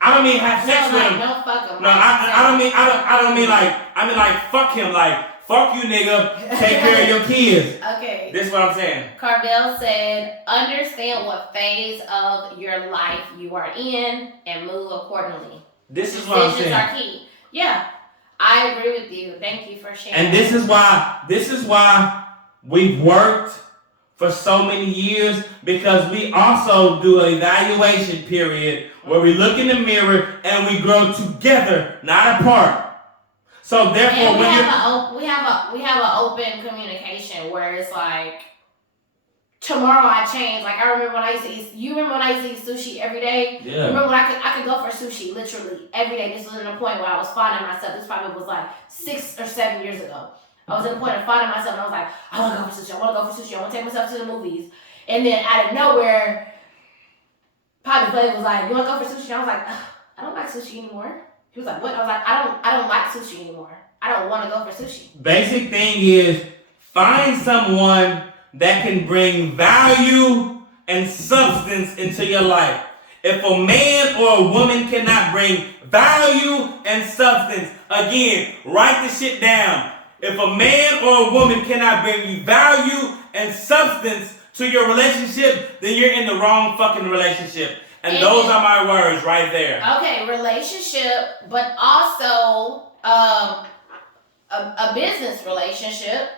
I don't mean have sex with him. Don't fuck him. No, I don't mean like, I mean like fuck him, like fuck you nigga, take care of your kids. Okay. This is what I'm saying. Carvel said, understand what phase of your life you are in and move accordingly. This is what I'm saying. Decisions are key. Yeah, I agree with you. Thank you for sharing. And this is why we've worked for so many years, because we also do an evaluation period where we look in the mirror and we grow together, not apart. So therefore, and we have an open communication where it's like, tomorrow I change. Like I remember when I used to eat. You remember when I used to eat sushi every day? Yeah. Remember when I could go for sushi literally every day. This was at a point where I was finding myself. This probably was like 6 or 7 years ago. I was at a point of finding myself, and I was like, I want to go for sushi. I want to go for sushi. I want to take myself to the movies. And then out of nowhere, Poppy Flavor was like, you want to go for sushi? And I was like, I don't like sushi anymore. He was like, what? I was like, I don't like sushi anymore. I don't want to go for sushi. Basic thing is find someone that can bring value and substance into your life. If a man or a woman cannot bring value and substance, again, write the shit down. If a man or a woman cannot bring you value and substance to your relationship, then you're in the wrong fucking relationship. And those are my words right there. Okay, relationship, but also a business relationship,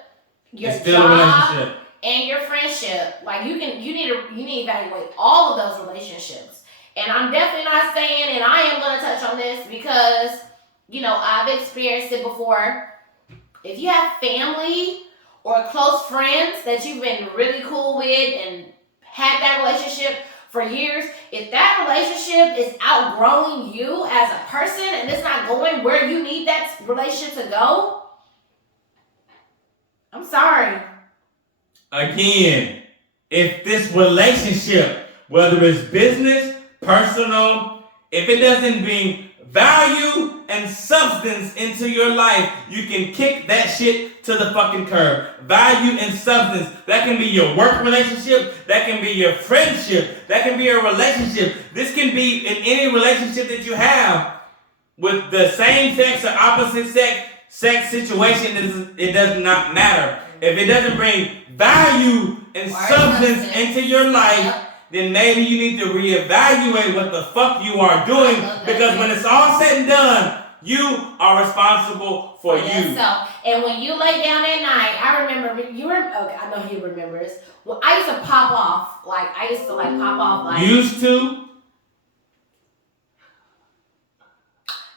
your job, and your friendship. Like you need to evaluate all of those relationships. And I'm definitely not saying, and I am going to touch on this because, you know, I've experienced it before. If you have family or close friends that you've been really cool with and had that relationship for years, if that relationship is outgrowing you as a person and it's not going where you need that relationship to go, I'm sorry. Again, if this relationship, whether it's business, personal, if it doesn't bring value and substance into your life, you can kick that shit to the fucking curb. Value and substance. That can be your work relationship. That can be your friendship. That can be a relationship. This can be in any relationship that you have with the same sex or opposite sex situation. It does not matter. If it doesn't bring value and substance into your life, then maybe you need to reevaluate what the fuck you are doing, because when it's all said and done, you are responsible for you. And when you lay down at night, I remember okay, I know he remembers. Well, I used to pop off. Like I used to pop off. Like used to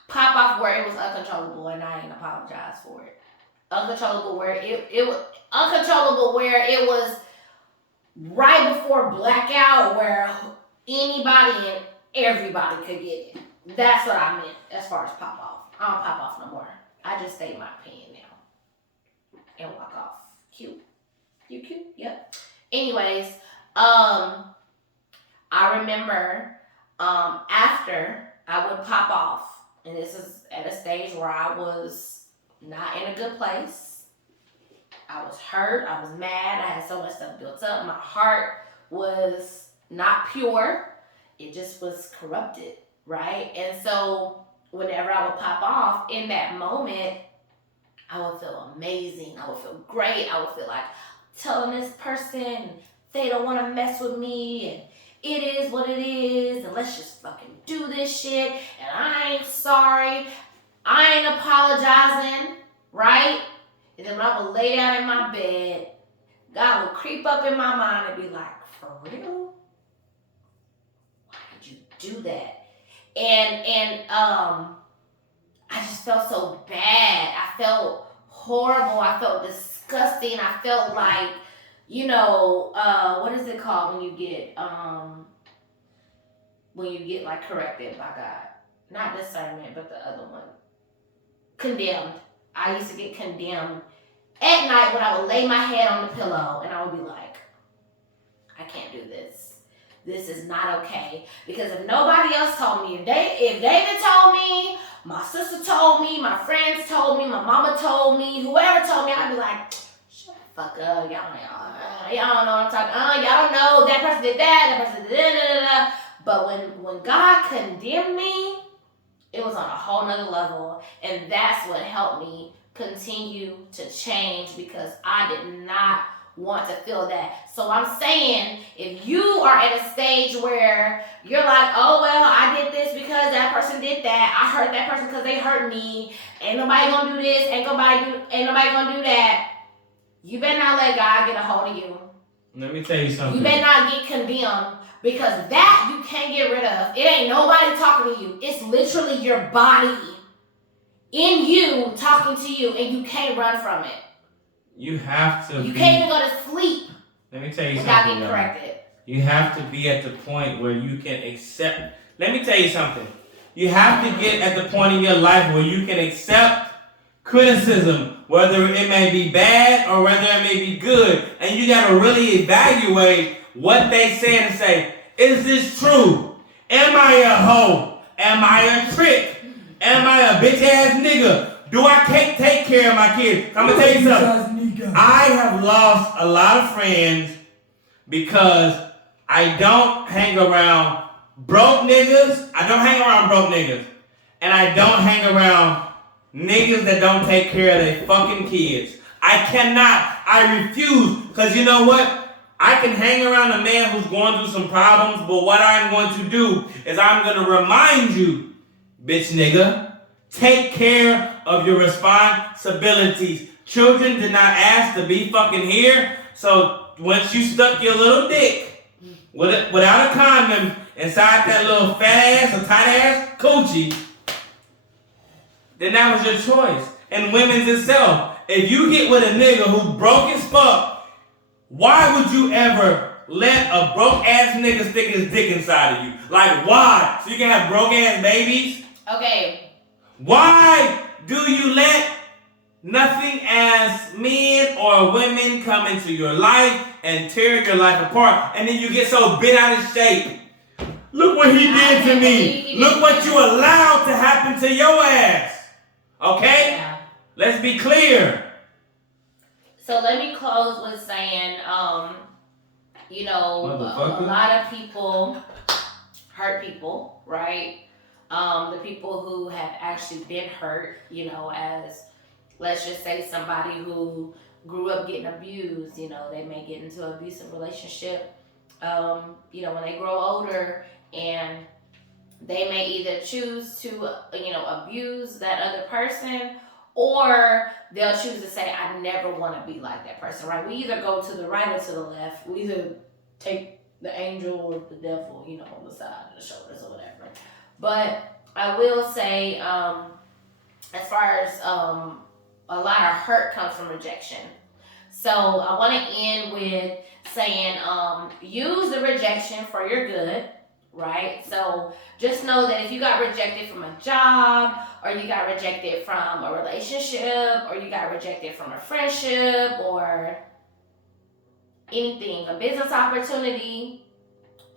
pop off where it was uncontrollable, and I didn't apologize for it. Uncontrollable where it was uncontrollable where it was right before blackout, where anybody and everybody could get it. That's what I meant as far as pop off. I don't pop off no more. I just state my opinion now and walk off. Cute. You cute? Yep. Anyways, I remember after I would pop off, and this is at a stage where I was not in a good place. I was hurt. I was mad. I had so much stuff built up. My heart was not pure. It just was corrupted, right? And so whenever I would pop off in that moment, I would feel amazing. I would feel great. I would feel like telling this person they don't want to mess with me, and it is what it is, and let's just fucking do this shit, and I ain't sorry. I ain't apologizing, right? And then when I would lay down in my bed, God would creep up in my mind and be like, for real? Why did you do that? And I just felt so bad. I felt horrible. I felt disgusting. I felt like, you know, what is it called when you get like corrected by God? Not discernment, but the other one. Condemned. I used to get condemned at night when I would lay my head on the pillow and I would be like, I can't do this. This is not okay. Because if nobody else told me, if David told me, my sister told me, my friends told me, my mama told me, whoever told me, I'd be like, shut the fuck up. Y'all don't know what I'm talking. Y'all don't know that person did that person did that. But when God condemned me, it was on a whole nother level, and that's what helped me continue to change, because I did not want to feel that. So I'm saying, if you are at a stage where you're like, oh well, I did this because that person did that, I hurt that person because they hurt me, ain't nobody gonna do this, ain't nobody gonna do that, you better not let God get a hold of you. Let me tell you something. You better not get condemned. Because that you can't get rid of. It ain't nobody talking to you. It's literally your body in you talking to you, and you can't run from it. You have to. You can't even go to sleep. Let me tell you without something. Getting corrected. You have to be at the point where you can accept. Let me tell you something. You have to get at the point in your life where you can accept criticism, whether it may be bad or whether it may be good, and you got to really evaluate what they say and say, is this true? Am I a hoe? Am I a trick? Am I a bitch ass nigga? Do I take care of my kids? I'm gonna tell you something. I have lost a lot of friends because I don't hang around broke niggas. I don't hang around broke niggas. And I don't hang around niggas that don't take care of their fucking kids. I cannot. I refuse. Because you know what? I can hang around a man who's going through some problems, but what I'm going to do is I'm going to remind you, bitch nigga, take care of your responsibilities. Children did not ask to be fucking here, so once you stuck your little dick without a condom inside that little fat ass or tight ass coochie, then that was your choice. And women's itself, if you get with a nigga who broke as fuck, why would you ever let a broke ass nigga stick his dick inside of you? Like, why? So you can have broke ass babies? Okay. Why do you let nothing as men or women come into your life and tear your life apart, and then you get so bent out of shape? Look what he did to me. Look what you allowed to happen to your ass. Okay? Yeah. Let's be clear. So let me close with saying, a lot of people hurt people, right? The people who have actually been hurt, as let's just say somebody who grew up getting abused, they may get into an abusive relationship, when they grow older, and they may either choose to, abuse that other person, or they'll choose to say, I never want to be like that person, right? We either go to the right or to the left. We either take the angel or the devil, on the side of the shoulders or whatever. But I will say, as far as a lot of hurt comes from rejection. So I want to end with saying, use the rejection for your good, right? So just know that if you got rejected from a job, or you got rejected from a relationship, or you got rejected from a friendship, or anything, a business opportunity,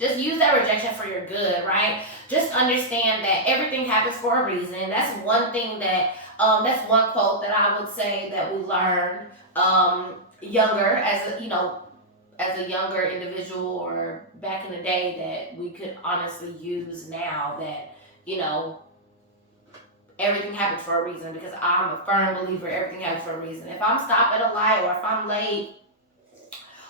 just use that rejection for your good, right? Just understand that everything happens for a reason. That's one thing that, that's one quote that I would say that we learned younger, as a younger individual, or back in the day, that we could honestly use now, that, everything happens for a reason, because I'm a firm believer everything happens for a reason. If I'm stopped at a light, or if I'm late,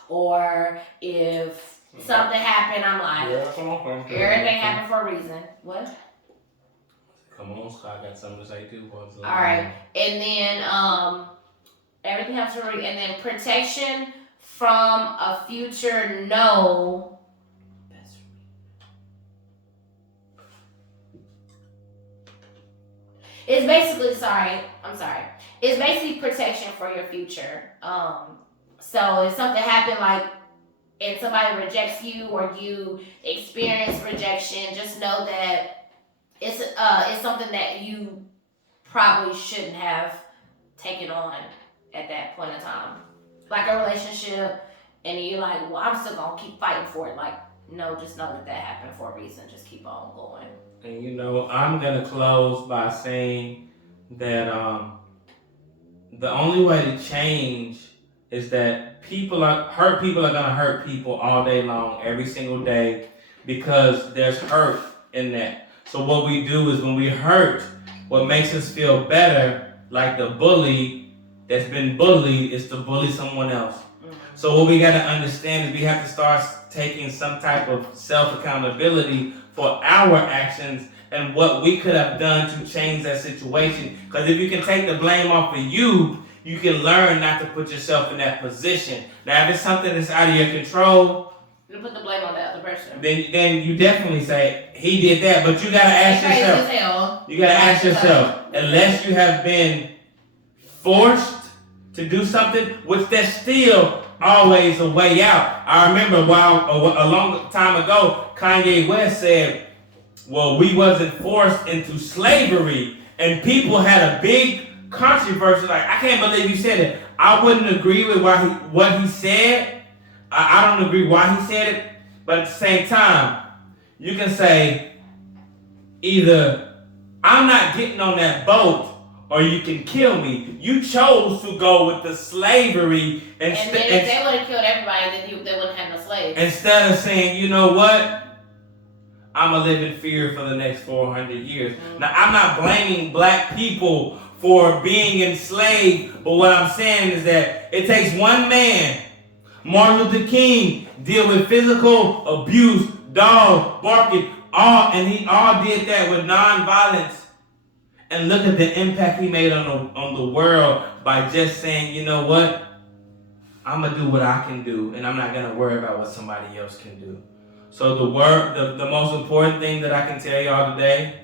or if something happened, I'm like, everything happened for a reason. What? Come on, Scott, I got something to say too. All right. And then everything happens for a reason. And then protection from a future no. It's basically, it's basically protection for your future. So if something happened, and somebody rejects you, or you experience rejection, just know that it's something that you probably shouldn't have taken on at that point in time. Like a relationship, and you're like, well, I'm still gonna keep fighting for it. No, just know that happened for a reason. Just keep on going. And I'm gonna close by saying that the only way to change is that people are gonna hurt people all day long, every single day, because there's hurt in that. So what we do is, when we hurt, what makes us feel better, like the bully that's been bullied, is to bully someone else. Mm-hmm. So what we gotta understand is we have to start taking some type of self-accountability for our actions and what we could have done to change that situation. Because if you can take the blame off of you, you can learn not to put yourself in that position. Now, if it's something that's out of your control, you put the blame on the other person. Then you definitely say, he did that. But you gotta ask yourself. You gotta ask yourself, unless you have been forced to do something, which there's still always a way out. I remember a long time ago, Kanye West said, well, we wasn't forced into slavery, and people had a big controversy. I can't believe he said it. I wouldn't agree with what he said. I don't agree why he said it, but at the same time, you can say, either I'm not getting on that boat or you can kill me. You chose to go with the slavery and then if they would have killed everybody, then they wouldn't have no slaves. Instead of saying, you know what? I'm going to live in fear for the next 400 years. Mm-hmm. Now, I'm not blaming black people for being enslaved, but what I'm saying is that it takes one man, Martin Luther King, deal with physical abuse, dog barking, and he all did that with nonviolence. And look at the impact he made on the world by just saying, you know what? I'm going to do what I can do, and I'm not going to worry about what somebody else can do. So the most important thing that I can tell y'all today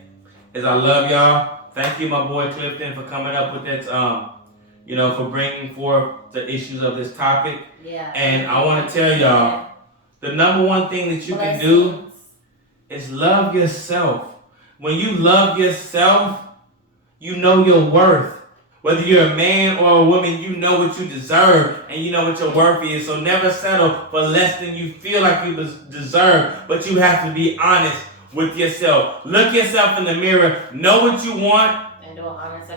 is I love y'all. Thank you, my boy Clifton, for coming up with that, for bringing forth the issues of this topic. Yeah. And I want to tell y'all, the number one thing that you can do is love yourself. When you love yourself, you know your worth. Whether you're a man or a woman, you know what you deserve and you know what your worth is. So never settle for less than you feel like you deserve, but you have to be honest with yourself. Look yourself in the mirror, know what you want, and do an honest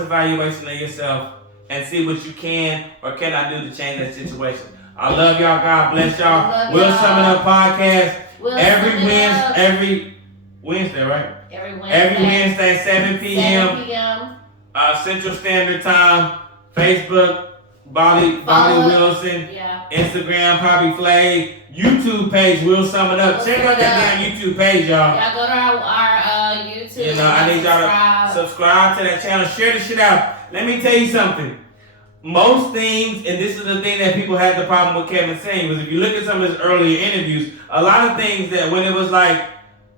evaluation. Of yourself and see what you can or cannot do to change that situation. I love y'all. God bless y'all. We'll Sum It Up podcast every Wednesday, right? Every Wednesday, 7 p.m. 7 p.m. Central Standard Time. Facebook, Bobby Wilson. Yeah. Instagram, Poppy Flay. YouTube page, We'll Sum It Up. Check out that damn YouTube page, y'all. Y'all go to our YouTube. I need y'all to subscribe to that channel. Share the shit out. Let me tell you something. Most things, and this is the thing that people had the problem with Kevin saying, was if you look at some of his earlier interviews, a lot of things that when it was like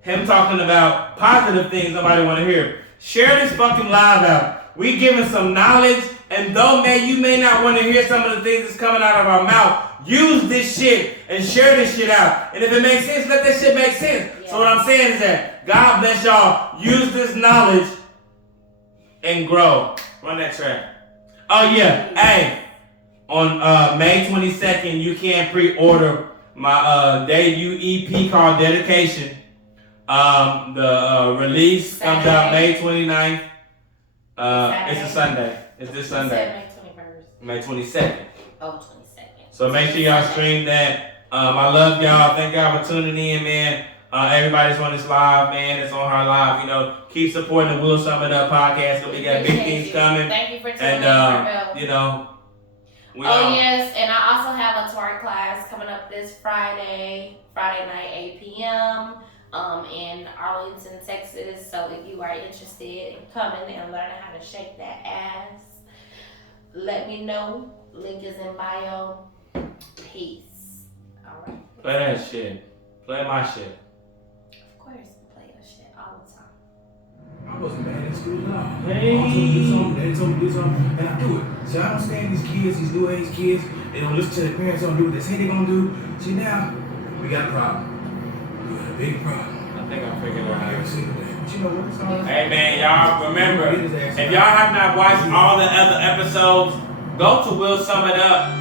him talking about positive things nobody want to hear. Share this fucking live out. We giving some knowledge, and though you may not want to hear some of the things that's coming out of our mouth, use this shit and share this shit out. And if it makes sense, let that shit make sense. Yeah. So what I'm saying is that God bless y'all. Use this knowledge and grow. Run that track. Oh yeah, hey, on May 22nd, you can pre-order my debut EP called Dedication. The release comes out May 29th. It's a Sunday. It's this Sunday. May 22nd. Oh, 22nd. So make sure y'all stream that. I love y'all. Thank y'all for tuning in, man. Everybody's on this live, man. It's on our live. Keep supporting the We'll Sum It Up podcast. So we got big things coming. Thank you for tuning in. Yes, and I also have a Tori class coming up this Friday night, 8 p.m. In Arlington, Texas. So if you are interested in coming and learning how to shake that ass, let me know. Link is in bio. Peace. All right. Play that shit. Play my shit. Of course, play your shit all the time. I wasn't bad in school at all. Hey. Mom told me to do something, daddy told me to do something, and I do it. So I don't stand these kids, these new age kids. They don't listen to their parents, don't do what they say they're gonna do. See now, we got a problem. We got a big problem. I think I figured it out. Every single day. But you know what? It's all Hey man, y'all remember, if y'all have not watched all the other episodes, go to We'll Sum It Up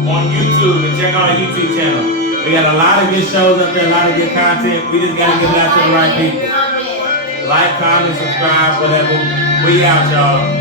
on YouTube and check out our YouTube channel. We got a lot of good shows up there, a lot of good content. We just gotta get it out to the right people. Like, comment, subscribe, whatever. We out, y'all.